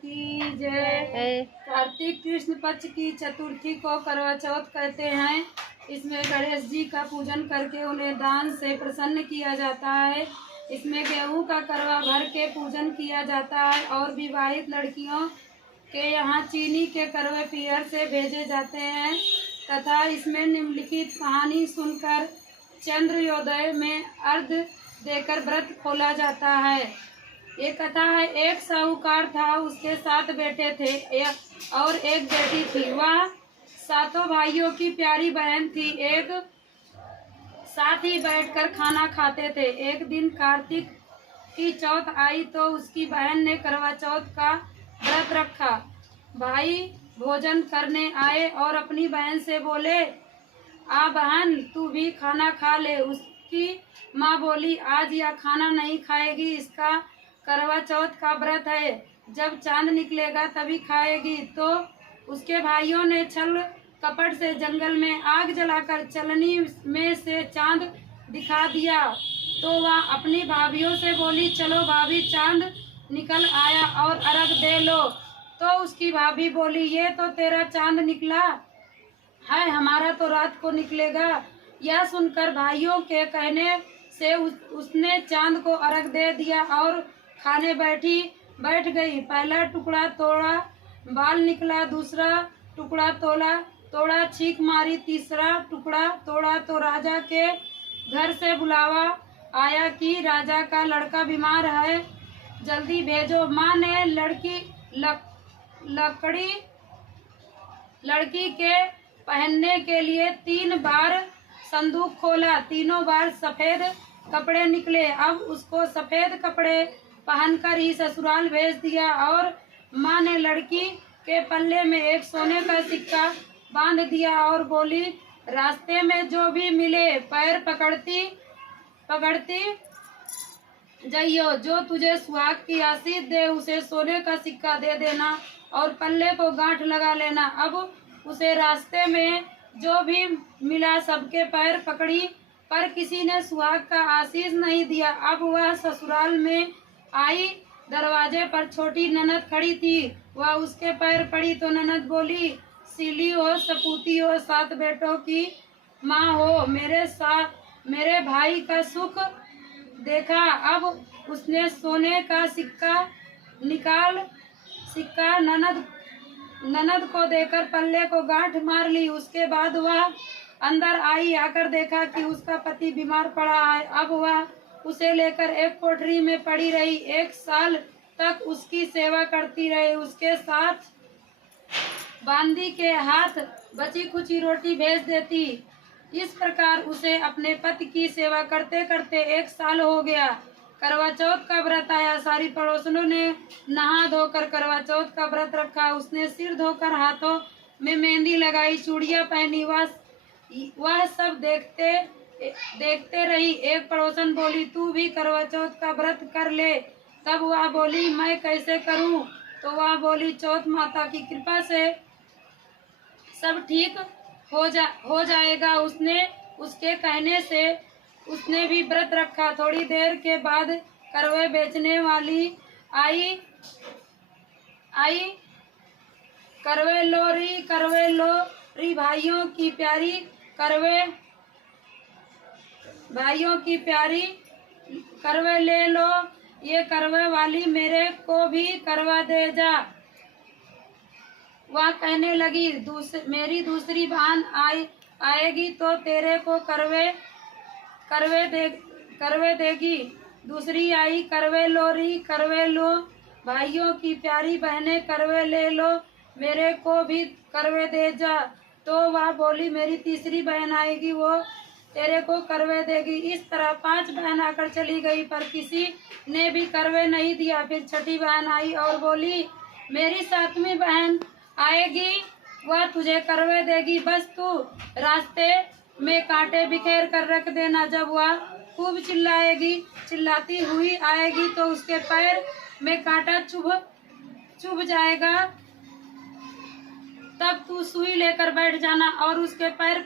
की जय। कार्तिक कृष्ण पक्ष की चतुर्थी को करवा चौथ कहते हैं। इसमें गणेश जी का पूजन करके उन्हें दान से प्रसन्न किया जाता है। इसमें गेहूं का करवा भर के पूजन किया जाता है और विवाहित लड़कियों के यहाँ चीनी के करवे पीहर से भेजे जाते हैं तथा इसमें निम्नलिखित कहानी सुनकर चंद्रोदय में अर्घ देकर व्रत खोला जाता है। ये कथा है, एक साहूकार था, उसके 7 बेटे थे और एक बेटी थी। वह सातों भाइयों की प्यारी बहन थी। एक साथ ही बैठकर खाना खाते थे। एक दिन कार्तिक की चौथ आई तो उसकी बहन ने करवा चौथ का व्रत रखा। भाई भोजन करने आए और अपनी बहन से बोले, आ बहन तू भी खाना खा ले। उसकी माँ बोली, आज यह खाना नहीं खाएगी, इसका करवा चौथ का व्रत है, जब चांद निकलेगा तभी खाएगी। तो उसके भाइयों ने छल कपट से जंगल में आग जलाकर चलनी में से चांद दिखा दिया। तो वह अपनी भाभियों से बोली, चलो भाभी चांद निकल आया और अर्घ दे लो। तो उसकी भाभी बोली, ये तो तेरा चांद निकला है, हमारा तो रात को निकलेगा। यह सुनकर भाइयों के कहने से उसने चांद को अर्घ दे दिया और खाने बैठ गई। पहला टुकड़ा तोड़ा, बाल निकला, दूसरा टुकड़ा तोड़ा, छींक मारी, तीसरा टुकड़ा तोड़ा तो राजा के घर से बुलावा आया कि राजा का लड़का बीमार है, जल्दी भेजो। माँ ने लड़की के पहनने के लिए 3 बार संदूक खोला, तीनों बार सफेद कपड़े निकले। अब उसको सफेद कपड़े पहनकर ही ससुराल भेज दिया और माँ ने लड़की के पल्ले में एक सोने का सिक्का बांध दिया और बोली, रास्ते में जो भी मिले पैर पकड़ती जाइयो, जो तुझे सुहाग की आशीष दे उसे सोने का सिक्का दे देना और पल्ले को गांठ लगा लेना। अब उसे रास्ते में जो भी मिला सबके पैर पकड़ी, पर किसी ने सुहाग का आशीष नहीं दिया। अब वह ससुराल में आई, दरवाजे पर छोटी ननद खड़ी थी। वह उसके पैर पड़ी तो ननद बोली, सीली हो, सपूती हो, 7 बेटों की माँ हो, मेरे भाई का सुख देखा। अब उसने सोने का सिक्का ननद को देकर पल्ले को गांठ मार ली। उसके बाद वह अंदर आई, आकर देखा कि उसका पति बीमार पड़ा है। अब वह उसे लेकर एक कोठरी में पड़ी रही। 1 साल तक उसकी सेवा करती रही। उसके साथ बांदी के हाथ बची खुची रोटी भेज देती। इस प्रकार उसे अपने पति की सेवा करते करते 1 साल हो गया। करवा चौथ का व्रत आया। सारी पड़ोसनों ने नहा धोकर करवा चौथ का व्रत रखा। उसने सिर धोकर हाथों में मेहंदी लगाई, चूड़ियां पहनी। वह सब देखते रही। एक पड़ोसन बोली, तू भी करवा चौथ का व्रत कर ले। तब वह बोली, मैं कैसे करूं? तो वह बोली, चौथ माता की कृपा से सब ठीक हो जाएगा। उसके कहने से उसने भी व्रत रखा। थोड़ी देर के बाद करवे बेचने वाली आई। करवे री भाइयों की प्यारी करवे ले लो, ये करवे वाली मेरे को भी करवा दे जा। वह कहने लगी, मेरी दूसरी बहन आएगी तो तेरे को करवे देगी। दूसरी आई, करवे लो, भाइयों की प्यारी बहनें करवे ले लो, मेरे को भी करवे दे जा। तो वह बोली, मेरी तीसरी बहन आएगी, वो तेरे को करवे देगी। इस तरह 5 बहन आकर चली गई, पर किसी ने भी करवे नहीं दिया। फिर छठी बहन आई और बोली, मेरी 7वीं बहन आएगी, वह तुझे करवे देगी, बस तू रास्ते में कांटे बिखेर कर रख देना। जब वह खूब चिल्लाती हुई आएगी तो उसके पैर में कांटा चुभ जाएगा, तब तू सुई लेकर बैठ जाना और उसके पैर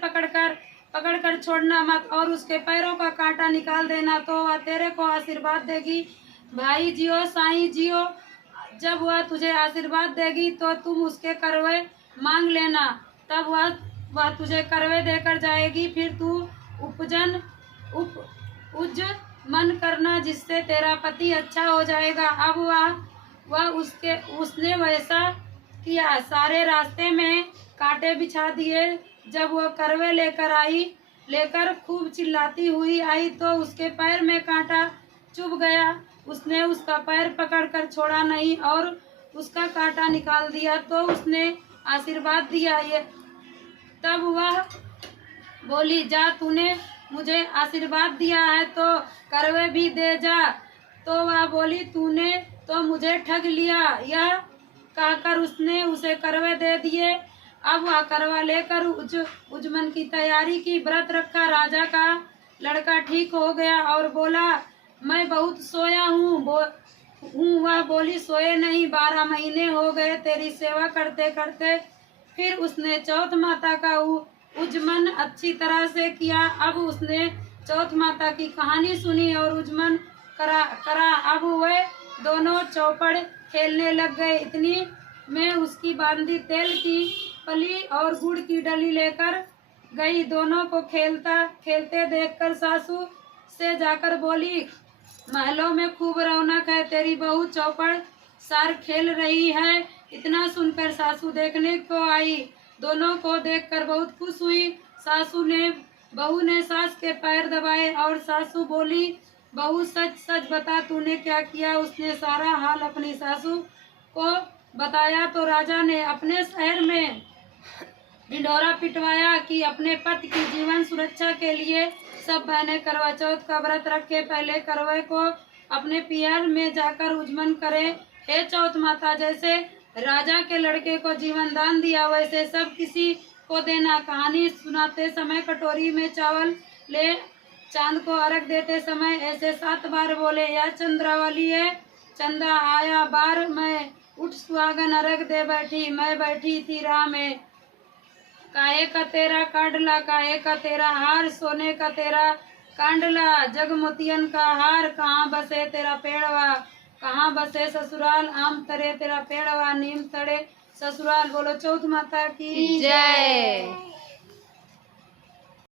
पकड़कर छोड़ना मत और उसके पैरों का कांटा निकाल देना, तो वह तेरे को आशीर्वाद देगी। भाई जियो, साईं जियो, जब वह तुझे आशीर्वाद देगी तो तुम उसके करवे मांग लेना, तब वह तुझे करवे देकर जाएगी। फिर तू उज मन करना, जिससे तेरा पति अच्छा हो जाएगा। अब उसने वैसा किया। सारे रास्ते में कांटे बिछा दिए। जब वह करवे लेकर खूब चिल्लाती हुई आई तो उसके पैर में कांटा चुभ गया। उसने उसका पैर पकड़कर छोड़ा नहीं और उसका कांटा निकाल दिया। तो उसने आशीर्वाद दिया। तब वह बोली, जा, तूने मुझे आशीर्वाद दिया है तो करवे भी दे जा। तो वह बोली, तूने तो मुझे ठग लिया। यह कहकर उसने उसे करवे दे दिए। अब वह करवा लेकर उजमन की तैयारी की। व्रत रखा। राजा का लड़का ठीक हो गया और बोला, मैं बहुत सोया हूँ। वह बोली, सोए नहीं, 12 महीने हो गए तेरी सेवा करते करते। फिर उसने चौथ माता का उजमन अच्छी तरह से किया। अब उसने चौथ माता की कहानी सुनी और उजमन करा। अब वे दोनों चौपड़ खेलने लग गए। इतनी में उसकी बांदी तेल की पली और गुड़ की डली लेकर गई। दोनों को खेलते देखकर सासू से जाकर बोली, महलों में खूब रौनक है, तेरी बहू चौपड़ सार खेल रही है। इतना सुनकर सासू देखने को आई। दोनों को देखकर बहुत खुश हुई। बहू ने सास के पैर दबाए और सासू बोली, बहू सच सच बता, तूने क्या किया। उसने सारा हाल अपनी सासू को बताया तो राजा ने अपने शहर में ढिंढोरा पिटवाया कि अपने पति की जीवन सुरक्षा के लिए सब बहनें करवा चौथ का व्रत रखे। पहले करवे को अपने पियर में जाकर उजमन करे। हे चौथ माता, जैसे राजा के लड़के को जीवन दान दिया वैसे सब किसी को देना। कहानी सुनाते समय कटोरी में चावल ले चांद को अर्घ देते समय ऐसे 7 बार बोले, या चंद्रावली है चंदा आया बार, मैं उठ सुहागन अर्घ दे बैठी, मैं बैठी थी राह में। काहे का तेरा कांडला, काहे का तेरा हार, सोने का तेरा कांडला, जगमोतियन का हार, कहाँ बसे तेरा पेड़वा, कहाँ बसे ससुराल, आम तरे तेरा पेड़वा, नीम तड़े ससुराल। बोलो चौथ माता की जय।